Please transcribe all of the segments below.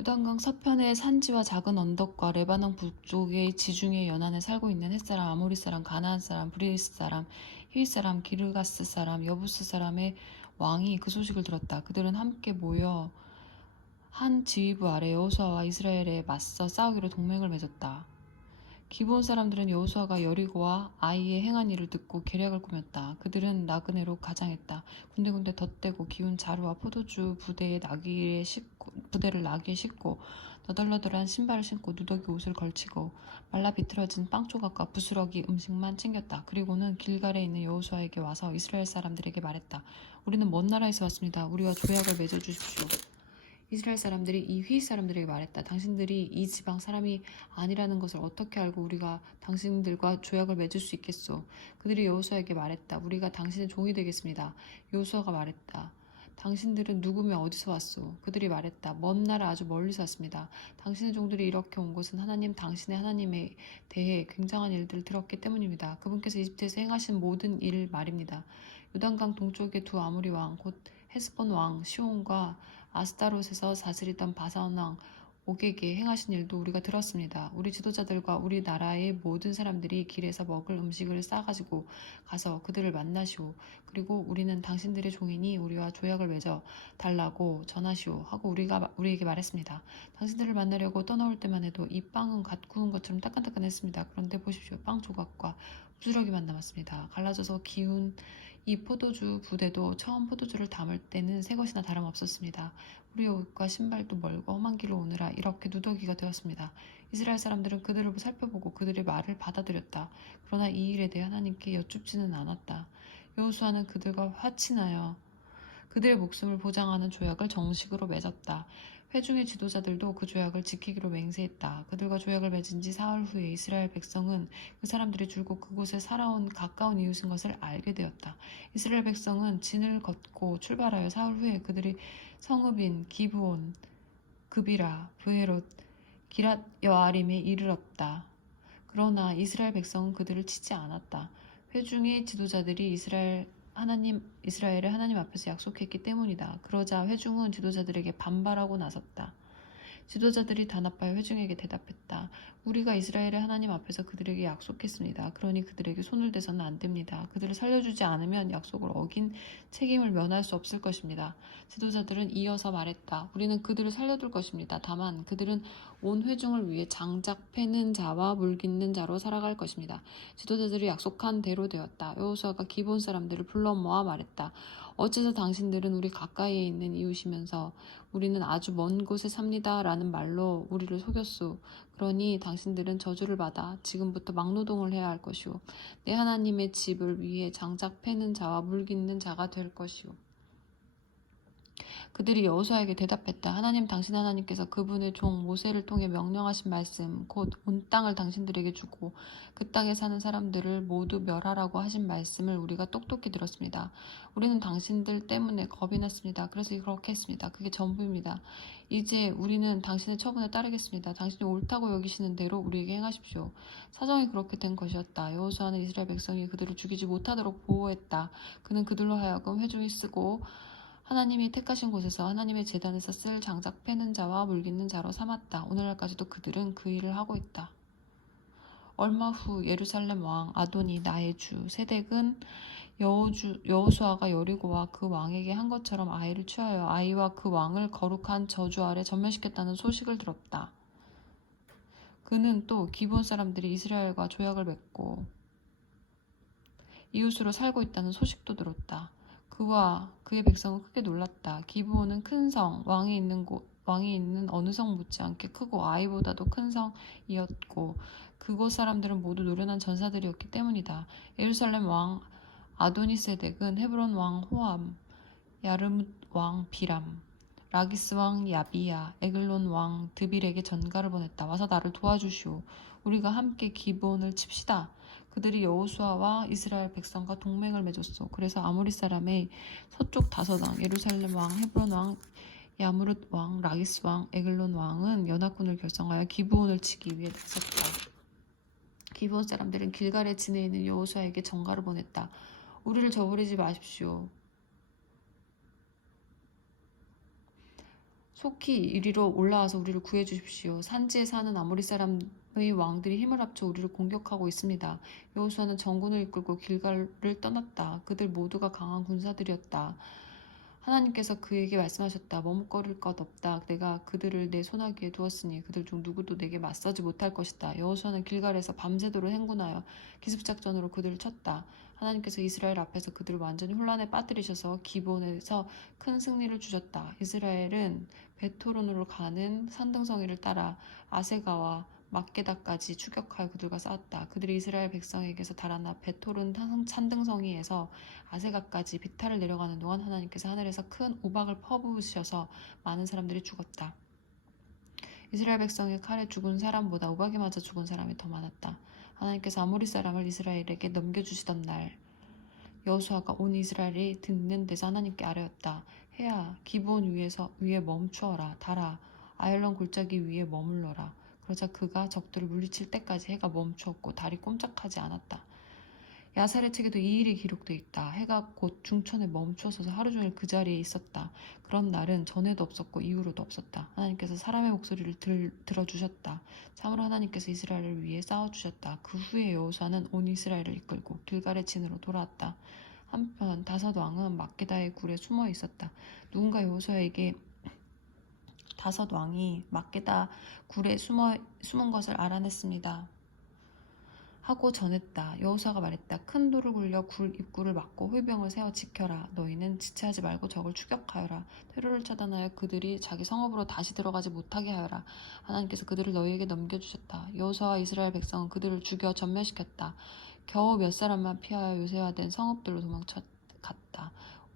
요단강 서편의 산지와 작은 언덕과 레바논 북쪽의 지중해 연안에 살고 있는 햇사람, 아모리 사람, 가나안 사람, 브리스 사람, 히윗 사람, 기르가스 사람, 여부스 사람의 왕이 그 소식을 들었다. 그들은 함께 모여 한 지휘부 아래 여호수아와 이스라엘에 맞서 싸우기로 동맹을 맺었다. 기브온 사람들은 여호수아가 여리고와 아이의 행한 일을 듣고 계략을 꾸몄다. 그들은 나그네로 가장했다. 군데군데 덧대고 기운 자루와 포도주 부대를 나귀에 싣고 너덜너덜한 신발을 신고 누더기 옷을 걸치고 말라 비틀어진 빵 조각과 부스러기 음식만 챙겼다. 그리고는 길갈에 있는 여호수아에게 와서 이스라엘 사람들에게 말했다. 우리는 먼 나라에서 왔습니다. 우리와 조약을 맺어주십시오. 이스라엘 사람들이 이 휘 사람들에게 말했다. 당신들이 이 지방 사람이 아니라는 것을 어떻게 알고 우리가 당신들과 조약을 맺을 수 있겠소? 그들이 여호수아에게 말했다. 우리가 당신의 종이 되겠습니다. 여호수아가 말했다. 당신들은 누구며 어디서 왔소? 그들이 말했다. 먼 나라 아주 멀리서 왔습니다. 당신의 종들이 이렇게 온 것은 하나님 당신의 하나님에 대해 굉장한 일들을 들었기 때문입니다. 그분께서 이집트에서 행하신 모든 일 말입니다. 요단강 동쪽의 두 아모리 왕 곧 헤스본 왕 시온과 아스타롯에서 다스리던 바산 왕 옥에게 행하신 일도 우리가 들었습니다. 우리 지도자들과 우리 나라의 모든 사람들이 길에서 먹을 음식을 싸가지고 가서 그들을 만나시오. 그리고 우리는 당신들의 종이니 우리와 조약을 맺어 달라고 전하시오 하고 우리에게 말했습니다. 당신들을 만나려고 떠나올 때만 해도 이 빵은 갓 구운 것처럼 따끈따끈했습니다. 그런데 보십시오. 빵 조각과 부스러기만 남았습니다. 갈라져서 기운 이 포도주 부대도 처음 포도주를 담을 때는 새 것이나 다름없었습니다. 우리의 옷과 신발도 멀고 험한 길로 오느라 이렇게 누더기가 되었습니다. 이스라엘 사람들은 그들을 살펴보고 그들의 말을 받아들였다. 그러나 이 일에 대해 하나님께 여쭙지는 않았다. 여호수아는 그들과 화친하여 그들의 목숨을 보장하는 조약을 정식으로 맺었다. 회중의 지도자들도 그 조약을 지키기로 맹세했다. 그들과 조약을 맺은 지 사흘 후에 이스라엘 백성은 그 사람들이 줄곧 그곳에 살아온 가까운 이웃인 것을 알게 되었다. 이스라엘 백성은 진을 걷고 출발하여 사흘 후에 그들이 성읍인 기브온, 그비라, 브헤롯, 기랏 여아림에 이르렀다. 그러나 이스라엘 백성은 그들을 치지 않았다. 회중의 지도자들이 이스라엘의 하나님 앞에서 약속했기 때문이다. 그러자 회중은 지도자들에게 반발하고 나섰다. 지도자들이 단합하여 회중에게 대답했다. 우리가 이스라엘의 하나님 앞에서 그들에게 약속했습니다. 그러니 그들에게 손을 대서는 안 됩니다. 그들을 살려주지 않으면 약속을 어긴 책임을 면할 수 없을 것입니다. 지도자들은 이어서 말했다. 우리는 그들을 살려둘 것입니다. 다만 그들은 온 회중을 위해 장작 패는 자와 물 깃는 자로 살아갈 것입니다. 지도자들이 약속한 대로 되었다. 여호수아가 기브온 사람들을 불러 모아 말했다. 어째서 당신들은 우리 가까이에 있는 이웃이면서 우리는 아주 먼 곳에 삽니다 라는 말로 우리를 속였소. 그러니 당신들은 저주를 받아 지금부터 막노동을 해야 할 것이오. 내 하나님의 집을 위해 장작 패는 자와 물 깃는 자가 될 것이오. 그들이 여호수아에게 대답했다. 하나님 당신 하나님께서 그분의 종 모세를 통해 명령하신 말씀 곧 온 땅을 당신들에게 주고 그 땅에 사는 사람들을 모두 멸하라고 하신 말씀을 우리가 똑똑히 들었습니다. 우리는 당신들 때문에 겁이 났습니다. 그래서 그렇게 했습니다. 그게 전부입니다. 이제 우리는 당신의 처분에 따르겠습니다. 당신이 옳다고 여기시는 대로 우리에게 행하십시오. 사정이 그렇게 된 것이었다. 여호수아는 이스라엘 백성이 그들을 죽이지 못하도록 보호했다. 그는 그들로 하여금 회중이 쓰고 하나님이 택하신 곳에서 하나님의 제단에서 쓸 장작 패는 자와 물 깃는 자로 삼았다. 오늘날까지도 그들은 그 일을 하고 있다. 얼마 후 예루살렘 왕 아도니 나의 주 세덱은 여호수아가 여리고와 그 왕에게 한 것처럼 아이를 취하여 아이와 그 왕을 거룩한 저주 아래 전멸시켰다는 소식을 들었다. 그는 또 기브온 사람들이 이스라엘과 조약을 맺고 이웃으로 살고 있다는 소식도 들었다. 그와 그의 백성은 크게 놀랐다. 기브온은 큰 성, 왕이 있는 어느 성 못지않게 크고 아이보다도 큰 성이었고 그곳 사람들은 모두 노련한 전사들이었기 때문이다. 예루살렘 왕 아도니세덱은 헤브론 왕 호암, 야르뭇 왕 비람, 라기스 왕 야비야, 에글론 왕 드빌에게 전가를 보냈다. 와서 나를 도와주시오. 우리가 함께 기브온을 칩시다. 그들이 여호수아와 이스라엘 백성과 동맹을 맺었소. 그래서 아모리 사람의 서쪽 다섯 왕, 예루살렘 왕, 헤브론 왕, 야무릇 왕, 라기스 왕, 에글론 왕은 연합군을 결성하여 기브온을 치기 위해 나섰다. 기브온 사람들은 길갈에 진에 있는 여호수아에게 전가를 보냈다. 우리를 저버리지 마십시오. 속히 이리로 올라와서 우리를 구해 주십시오. 산지에 사는 아모리 사람의 왕들이 힘을 합쳐 우리를 공격하고 있습니다. 여호수아는 전군을 이끌고 길갈을 떠났다. 그들 모두가 강한 군사들이었다. 하나님께서 그에게 말씀하셨다. 머뭇거릴 것 없다. 내가 그들을 내 손아귀에 두었으니 그들 중 누구도 내게 맞서지 못할 것이다. 여호수아는 길갈에서 밤새도록 행군하여 기습작전으로 그들을 쳤다. 하나님께서 이스라엘 앞에서 그들을 완전히 혼란에 빠뜨리셔서 기본에서 큰 승리를 주셨다. 이스라엘은 베토론으로 가는 산등성이를 따라 아세가와 막게다까지 추격하여 그들과 싸웠다. 그들이 이스라엘 백성에게서 달아나 베토론 산등성이에서 아세가까지 비탈을 내려가는 동안 하나님께서 하늘에서 큰 우박을 퍼부으셔서 많은 사람들이 죽었다. 이스라엘 백성의 칼에 죽은 사람보다 우박에 맞아 죽은 사람이 더 많았다. 하나님께서 아모리 사람을 이스라엘에게 넘겨주시던 날 여호수아가 온 이스라엘이 듣는 데서 하나님께 아뢰었다. 해야 기브온 위에 멈추어라. 달아 아얄론 골짜기 위에 머물러라. 그러자 그가 적들을 물리칠 때까지 해가 멈추었고 달이 꼼짝하지 않았다. 야살의 책에도 이 일이 기록되어 있다. 해가 곧 중천에 멈추어서 하루 종일 그 자리에 있었다. 그런 날은 전에도 없었고 이후로도 없었다. 하나님께서 사람의 목소리를 들어주셨다. 참으로 하나님께서 이스라엘을 위해 싸워주셨다. 그 후에 여호수아는 온 이스라엘을 이끌고 길갈의 진으로 돌아왔다. 한편 다섯 왕은 막게다의 굴에 숨어 있었다. 누군가 여호수아에게 다섯 왕이 막게다 굴에 숨은 것을 알아냈습니다. 하고 전했다. 여호수아가 말했다. 큰 돌을 굴려 굴 입구를 막고 호위병을 세워 지켜라. 너희는 지체하지 말고 적을 추격하여라. 퇴로를 차단하여 그들이 자기 성읍으로 다시 들어가지 못하게 하여라. 하나님께서 그들을 너희에게 넘겨주셨다. 여호수아와 이스라엘 백성은 그들을 죽여 전멸시켰다. 겨우 몇 사람만 피하여 요새화된 성읍들로 도망쳤다.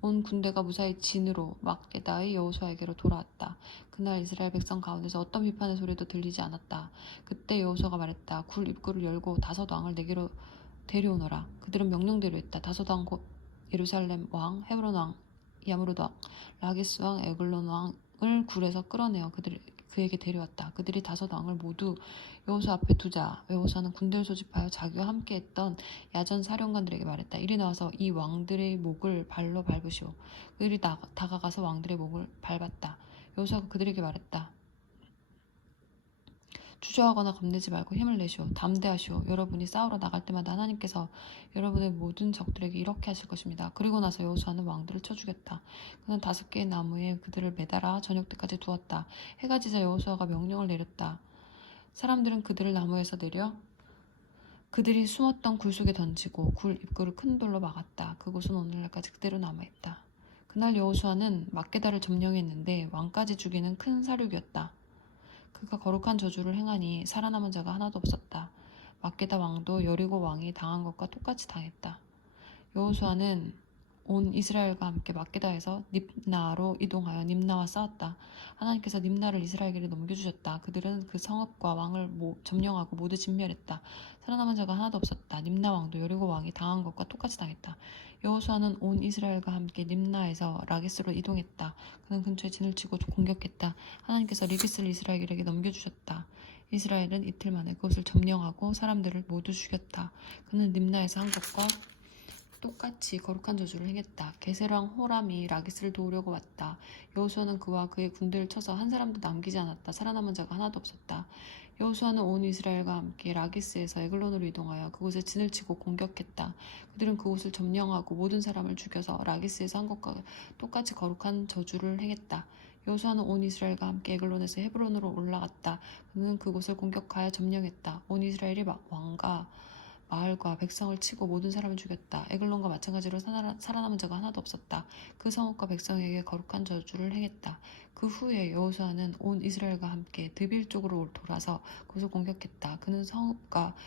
온 군대가 무사히 진으로 막게다의 여호수아에게로 돌아왔다. 그날 이스라엘 백성 가운데서 어떤 비판의 소리도 들리지 않았다. 그때 여호수아가 말했다. 굴 입구를 열고 다섯 왕을 내게로 데려오너라. 그들은 명령대로 했다. 다섯 왕 곧 예루살렘 왕, 헤브론 왕, 야므롯 왕, 라기스 왕, 에글론 왕을 굴에서 끌어내어 그에게 데려왔다. 그들이 다섯 왕을 모두 여호수아 앞에 두자. 여호수아는 군대를 소집하여 자기와 함께했던 야전 사령관들에게 말했다. 이리 나와서 이 왕들의 목을 발로 밟으시오. 그들이 다가가서 왕들의 목을 밟았다. 여호수아가 그들에게 말했다. 주저하거나 겁내지 말고 힘을 내시오. 담대하시오. 여러분이 싸우러 나갈 때마다 하나님께서 여러분의 모든 적들에게 이렇게 하실 것입니다. 그리고 나서 여호수아는 왕들을 쳐 죽였다. 그는 5개의 나무에 그들을 매달아 저녁 때까지 두었다. 해가 지자 여호수아가 명령을 내렸다. 사람들은 그들을 나무에서 내려 그들이 숨었던 굴 속에 던지고 굴 입구를 큰 돌로 막았다. 그곳은 오늘날까지 그대로 남아있다. 그날 여호수아는 막게다를 점령했는데 왕까지 죽이는 큰 사륙이었다. 그가 거룩한 저주를 행하니 살아남은 자가 하나도 없었다. 막게다 왕도 여리고 왕이 당한 것과 똑같이 당했다. 여호수아는 온 이스라엘과 함께 막게다에서 닙나로 이동하여 닙나와 싸웠다. 하나님께서 닙나를 이스라엘에게 넘겨주셨다. 그들은 그 성읍과 왕을 점령하고 모두 진멸했다. 살아남은 자가 하나도 없었다. 닙나 왕도 여리고 왕이 당한 것과 똑같이 당했다. 여호수아는 온 이스라엘과 함께 닙나에서 라기스로 이동했다. 그는 근처에 진을 치고 공격했다. 하나님께서 라기스를 이스라엘에게 넘겨주셨다. 이스라엘은 이틀 만에 그것을 점령하고 사람들을 모두 죽였다. 그는 닙나에서 한 것과 똑같이 거룩한 저주를 행했다. 게세랑 호람이 라기스를 도우려고 왔다. 여호수아는 그와 그의 군대를 쳐서 한 사람도 남기지 않았다. 살아남은 자가 하나도 없었다. 여호수아는 온 이스라엘과 함께 라기스에서 에글론으로 이동하여 그곳에 진을 치고 공격했다. 그들은 그곳을 점령하고 모든 사람을 죽여서 라기스에서 한 것과 똑같이 거룩한 저주를 행했다. 여호수아는 온 이스라엘과 함께 에글론에서 헤브론으로 올라갔다. 그는 그곳을 공격하여 점령했다. 온 이스라엘이 왕과 마을과 백성을 치고 모든 사람을 죽였다. 에글론과 마찬가지로 살아남은 자가 하나도 없었다. 그 성읍과 백성에게 거룩한 저주를 행했다. 그 후에 여호수아는 온 이스라엘과 함께 드빌 쪽으로 돌아서 그것을 공격했다. 그는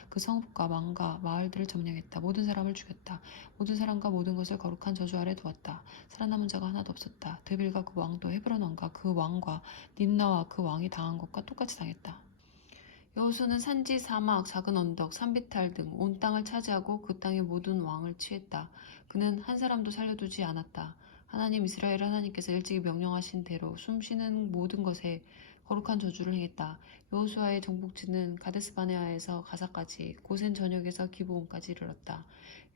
그 성읍과 망과 마을들을 점령했다. 모든 사람을 죽였다. 모든 사람과 모든 것을 거룩한 저주 아래 두었다. 살아남은 자가 하나도 없었다. 드빌과 그 왕도 헤브론 왕과 그 왕과 닙나와 그 왕이 당한 것과 똑같이 당했다. 여호수아는 산지, 사막, 작은 언덕, 산비탈 등 온 땅을 차지하고 그 땅의 모든 왕을 취했다. 그는 한 사람도 살려두지 않았다. 하나님 이스라엘 하나님께서 일찍이 명령하신 대로 숨쉬는 모든 것에 거룩한 저주를 행했다. 여호수아의 정복지는 가데스바네아에서 가사까지 고센 전역에서 기브온까지 이르렀다.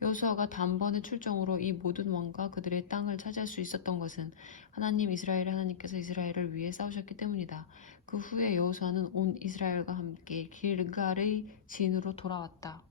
여호수아가 단번에 출정으로 이 모든 왕과 그들의 땅을 차지할 수 있었던 것은 하나님 이스라엘의 하나님께서 이스라엘을 위해 싸우셨기 때문이다. 그 후에 여호수아는 온 이스라엘과 함께 길갈의 진으로 돌아왔다.